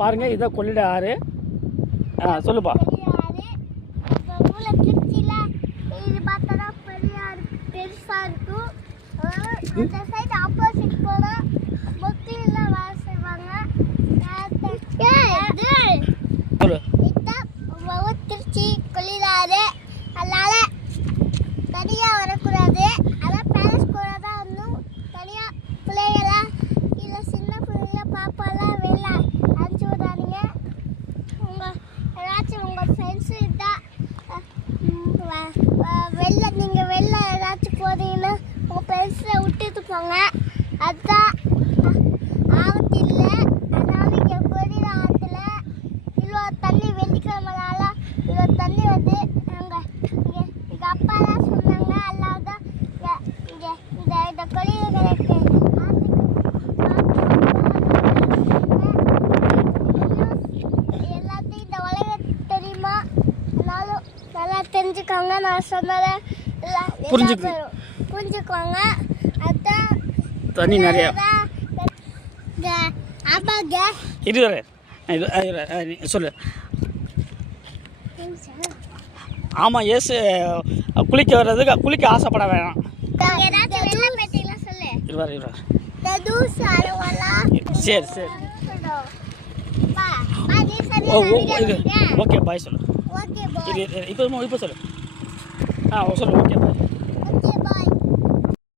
பாருங்கள் இதுதான் கொள்ளிட ஆறு. சொல்லுப்பா. திருச்சி கொள்ளிடாது, அதனால தனியாக வரக்கூடாது. அதான் பேலஸ் கூட தான் இன்னும் தனியாக பிள்ளைகளாம் இல்லை சின்ன பிள்ளைங்கள பாப்பாலாம் வெளில அனுப்பிச்சி விடாதீங்க. உங்கள் ஏதாச்சும் உங்கள் ஃப்ரெண்ட்ஸு இருந்தால் நீங்கள் வெளில ஏதாச்சும் போகிறீங்கன்னா உங்கள் ஃப்ரெண்ட்ஸை விட்டுட்டு போங்க. அதுதான் ஆபத்து இல்லை. அதனால இங்கே கொள்ளிட ஆற்றுல இவ்வளோ தண்ணி வெள்ளிக்கிழமைனால இவ்வளோ தண்ணி வந்து எங்கள் அப்பா தான் சொன்னாங்க. அதனால தான் இங்கே இந்த கொள்ளிடங்களுக்கு எல்லாத்தையும் இந்த உலகம் தெரியுமா, அதனால நல்லா தெரிஞ்சுக்கோங்க. நான் சொன்னதை புரிஞ்சுக்கோங்க. அதுதான் தண்ணி நிறையா ஆமாங்க. சொல்லு. ஆமாம், ஏசு குளிக்க வர்றதுக்கு குளிக்க ஆசைப்பட வேணாம். சரி சரி. ஓகே பாய் சொல்லு. இப்போ சொல்லு. சொல்லு ஓகே பாய்.